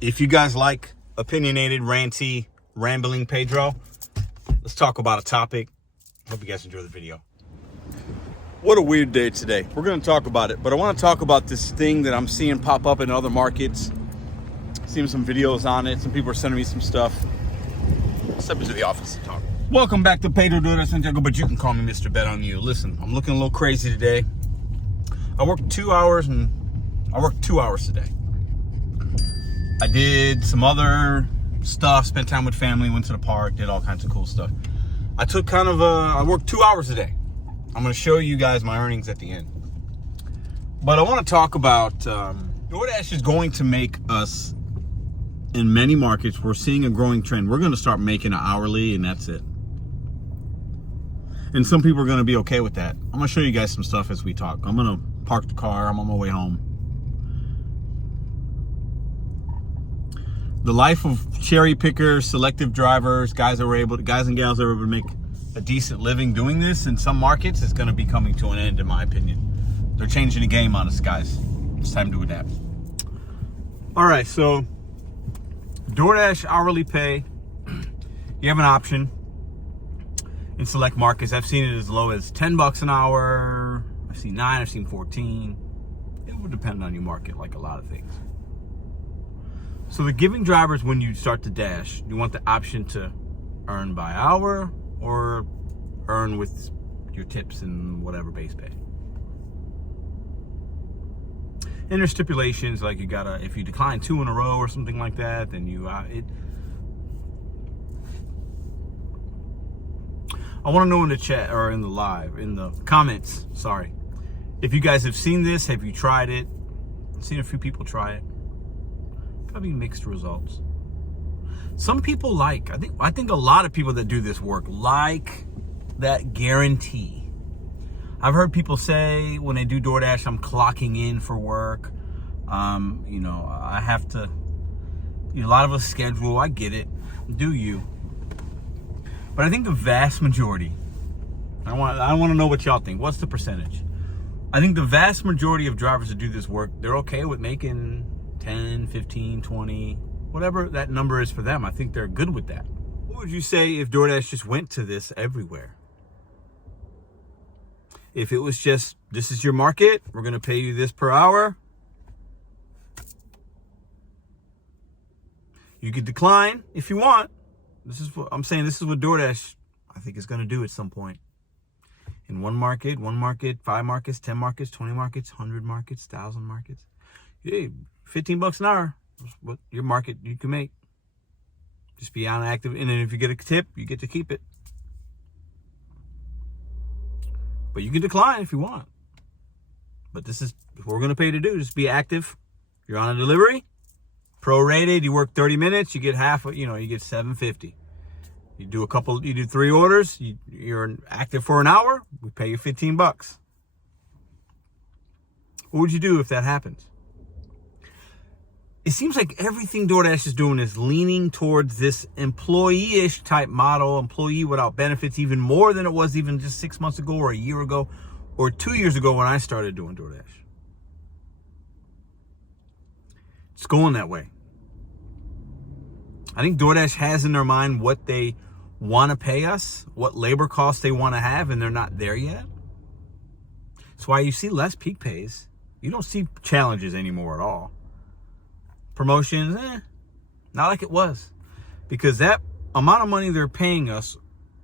If you guys like opinionated, ranty, rambling Pedro, let's talk about a topic. Hope you guys enjoy the video. What a weird day today. We're going to talk about it, but I want to talk about this thing that I'm seeing pop up in other markets. Seeing some videos on it. Some people are sending me some stuff. Let's step into the office and talk. Welcome back to Pedro Doordash Sucks, but you can call me Mr.BetonYou. Listen, I'm looking a little crazy today. I worked 2 hours today. I did some other stuff, spent time with family, went to the park, did all kinds of cool stuff. I worked 2 hours a day. I'm going to show you guys my earnings at the end. But I want to talk about DoorDash is going to make us, in many markets, we're seeing a growing trend. We're going to start making it hourly, and that's it. And some people are going to be okay with that. I'm going to show you guys some stuff as we talk. I'm going to park the car. I'm on my way home. The life of cherry pickers, selective drivers, guys and gals that are able to make a decent living doing this in some markets is going to be coming to an end, in my opinion. They're changing the game on us, guys. It's time to adapt. All right, so DoorDash hourly pay. You have an option in select markets. I've seen it as low as $10 an hour. I've seen 9, I've seen 14. It would depend on your market, like a lot of things. So the giving drivers, when you start to dash, you want the option to earn by hour or earn with your tips and whatever base pay. And there's stipulations, like if you decline 2 in a row or something like that, then I want to know in the chat or in the comments, sorry, if you guys have seen this, have you tried it? I've seen a few people try it. Probably mixed results. Some people I think a lot of people that do this work like that guarantee. I've heard people say when they do DoorDash, I'm clocking in for work. I have to, a lot of us schedule, I get it, do you? But I think the vast majority, I want to know what y'all think. What's the percentage? I think the vast majority of drivers that do this work, they're okay with making 10, 15, 20, whatever that number is for them. I think they're good with that. What would you say if DoorDash just went to this everywhere? If it was just, this is your market, we're going to pay you this per hour. You could decline if you want. This is what DoorDash, I think, is going to do at some point. In one market, 5 markets, 10 markets, 20 markets, 100 markets, 1,000 markets. Hey, $15 an hour is what your market you can make. Just be on active, and then if you get a tip, you get to keep it. But you can decline if you want. But this is what we're going to pay you to do. Just be active. You're on a delivery, prorated. You work 30 minutes, you get half. You get $7.50. You do 3 orders. You're active for an hour. We pay you $15. What would you do if that happens? It seems like everything DoorDash is doing is leaning towards this employee-ish type model, employee without benefits, even more than it was even just 6 months ago or a year ago or 2 years ago when I started doing DoorDash. It's going that way. I think DoorDash has in their mind what they want to pay us, what labor costs they want to have, and they're not there yet. That's why you see less peak pays. You don't see challenges anymore at all. Promotions, not like it was. Because that amount of money they're paying us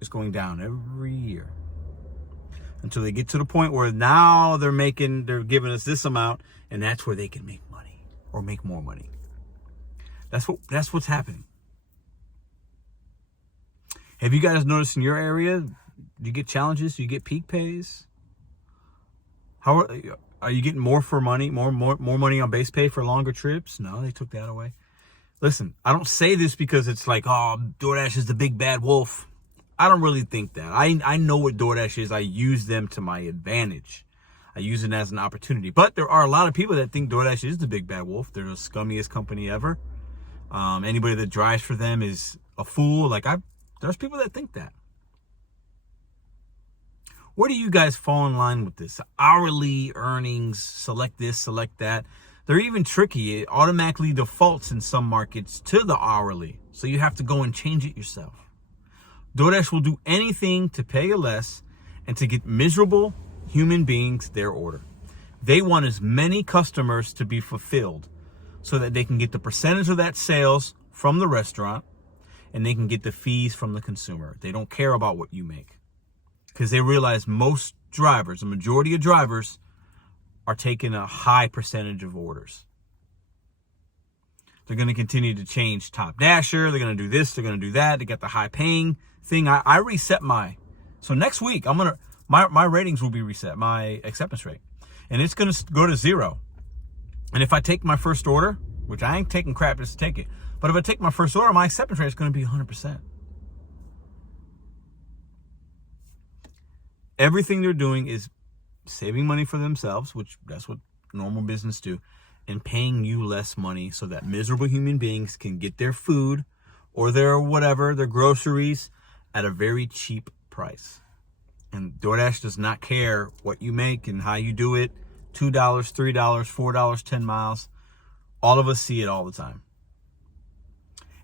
is going down every year. Until they get to the point where now they're giving us this amount, and that's where they can make money or make more money. That's what's happening. Have you guys noticed in your area, do you get challenges? Do you get peak pays? How are you getting more for money, more money on base pay for longer trips? No, they took that away. Listen, I don't say this because it's like, oh, DoorDash is the big bad wolf. I don't really think that. I know what DoorDash is. I use them to my advantage. I use it as an opportunity. But there are a lot of people that think DoorDash is the big bad wolf. They're the scummiest company ever. Anybody that drives for them is a fool. There's people that think that. Where do you guys fall in line with this? Hourly earnings, select this, select that. They're even tricky. It automatically defaults in some markets to the hourly. So you have to go and change it yourself. DoorDash will do anything to pay you less and to get miserable human beings their order. They want as many customers to be fulfilled so that they can get the percentage of that sales from the restaurant and they can get the fees from the consumer. They don't care about what you make because they realize most drivers, a majority of drivers, are taking a high percentage of orders. They're going to continue to change Top Dasher. They're going to do this. They're going to do that. They got the high paying thing. I reset so next week my ratings will be reset, my acceptance rate, and it's going to go to 0. And if I take my first order, which I ain't taking crap just to take it, but if I take my first order, my acceptance rate is going to be 100%. Everything they're doing is saving money for themselves, which that's what normal business do, and paying you less money so that miserable human beings can get their food or their whatever, their groceries at a very cheap price. And DoorDash does not care what you make and how you do it. $2, $3, $4, 10 miles. All of us see it all the time.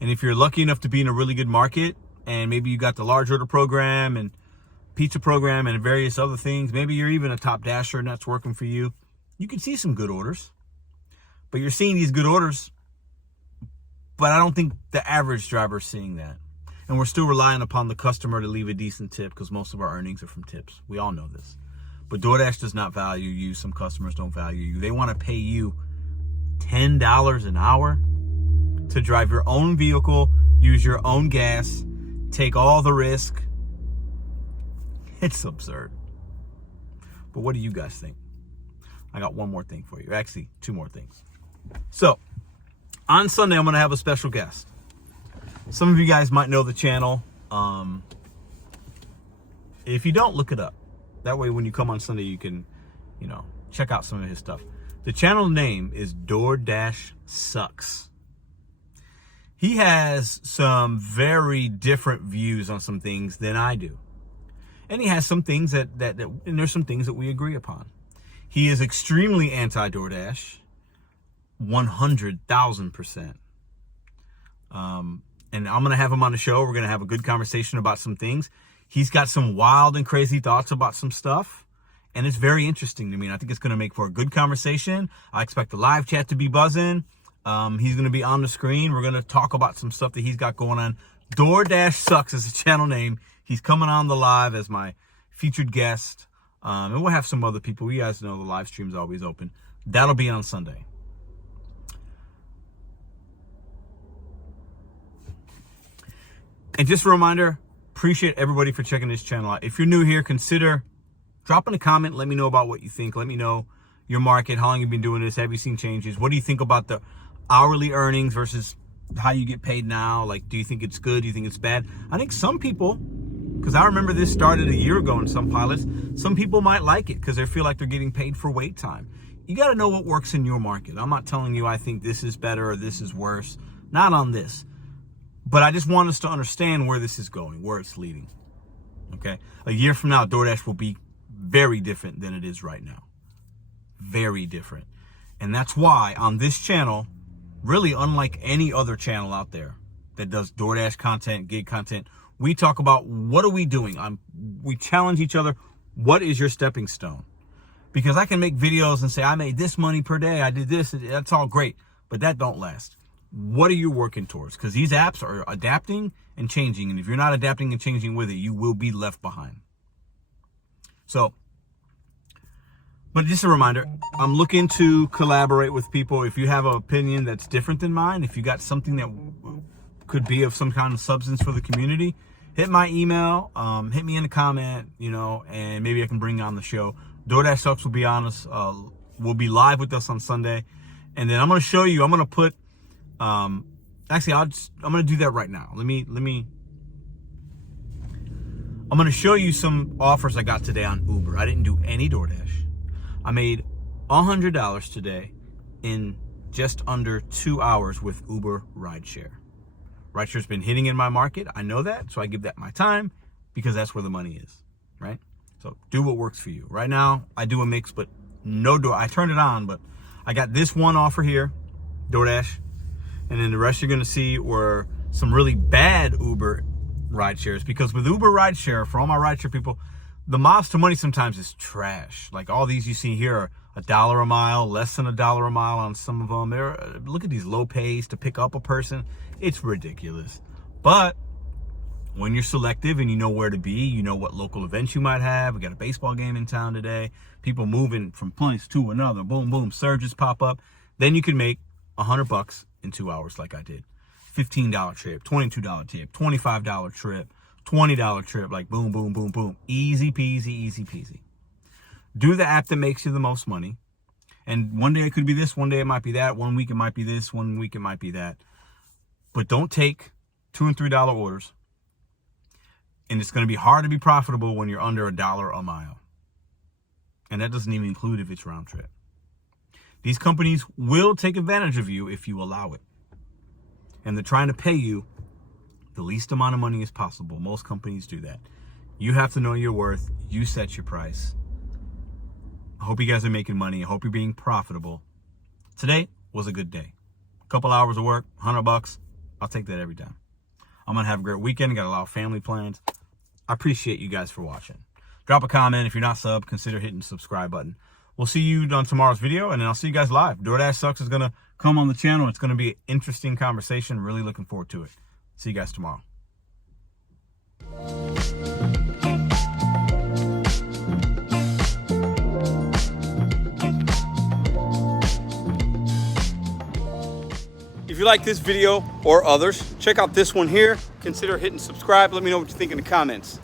And if you're lucky enough to be in a really good market and maybe you got the large order program and pizza program and various other things, maybe you're even a Top Dasher and that's working for you, you can see some good orders. But you're seeing these good orders, but I don't think the average driver is seeing that. And we're still relying upon the customer to leave a decent tip because most of our earnings are from tips. We all know this. But DoorDash does not value you. Some customers don't value you. They want to pay you $10 an hour to drive your own vehicle, use your own gas, take all the risk. It's absurd. But what do you guys think? I got one more thing for you. Actually, 2 more things. So, on Sunday, I'm going to have a special guest. Some of you guys might know the channel. If you don't, look it up. That way, when you come on Sunday, you can, check out some of his stuff. The channel name is Doordash Sucks. He has some very different views on some things than I do. And he has some things that and there's some things that we agree upon. He is extremely anti-DoorDash, 100,000%. And I'm going to have him on the show. We're going to have a good conversation about some things. He's got some wild and crazy thoughts about some stuff. And it's very interesting to me. And I think it's going to make for a good conversation. I expect the live chat to be buzzing. He's going to be on the screen. We're going to talk about some stuff that he's got going on. Doordash Sucks is the channel name. He's coming on the live as my featured guest. And we'll have some other people. You guys know the live stream's always open. That'll be on Sunday. And just a reminder, appreciate everybody for checking this channel out. If you're new here, consider dropping a comment. Let me know about what you think. Let me know your market, how long you've been doing this. Have you seen changes? What do you think about the hourly earnings versus how you get paid now? Like, do you think it's good? Do you think it's bad? I think some people, because I remember this started a year ago in some pilots, some people might like it because they feel like they're getting paid for wait time. You got to know what works in your market. I'm not telling you I think this is better or this is worse. Not on this. But I just want us to understand where this is going, where it's leading. Okay? A year from now, DoorDash will be very different than it is right now. Very different. And that's why on this channel, really unlike any other channel out there that does DoorDash content, gig content, we talk about what are we doing. We challenge each other. What is your stepping stone? Because I can make videos and say, I made this money per day. I did this. That's all great. But that don't last. What are you working towards? Because these apps are adapting and changing. And if you're not adapting and changing with it, you will be left behind. So, but just a reminder, I'm looking to collaborate with people. If you have an opinion that's different than mine, if you got something that could be of some kind of substance for the community, hit my email, hit me in a comment, and maybe I can bring you on the show. Doordash Sucks will be on us, will be live with us on Sunday. And then I'm going to show you, I'm going to put, actually, I'm going to do that right now. I'm going to show you some offers I got today on Uber. I didn't do any DoorDash. I made $100 today in just under 2 hours with Uber rideshare. Rideshare's been hitting in my market. I know that, so I give that my time because that's where the money is, right? So do what works for you. Right now, I do a mix, but no door. I turn it on, but I got this one offer here, DoorDash, and then the rest you're gonna see were some really bad Uber ride shares, because with Uber ride share, for all my ride share people, the miles to money sometimes is trash. Like all these you see here are $1 a mile, less than $1 a mile on some of them. Look at these low pays to pick up a person. It's ridiculous. But when you're selective and you know where to be, you know what local events you might have. We got a baseball game in town today. People moving from place to another. Boom, boom, surges pop up. Then you can make $100 in 2 hours like I did. $15 trip, $22 tip, $25 trip, $20 trip, like boom, boom, boom, boom. Easy peasy, easy peasy. Do the app that makes you the most money. And one day it could be this, one day it might be that, 1 week it might be this, 1 week it might be that. But don't take $2 and $3 orders. And it's going to be hard to be profitable when you're under $1 a mile. And that doesn't even include if it's round trip. These companies will take advantage of you if you allow it. And they're trying to pay you the least amount of money as possible. Most companies do that. You have to know your worth. You set your price. I hope you guys are making money. I hope you're being profitable. Today was a good day. A couple hours of work, $100. I'll take that every time. I'm going to have a great weekend. Got a lot of family plans. I appreciate you guys for watching. Drop a comment. If you're not subbed, consider hitting the subscribe button. We'll see you on tomorrow's video, and then I'll see you guys live. Doordash Sucks is going to come on the channel. It's going to be an interesting conversation. Really looking forward to it. See you guys tomorrow. If you like this video or others, check out this one here. Consider hitting subscribe. Let me know what you think in the comments.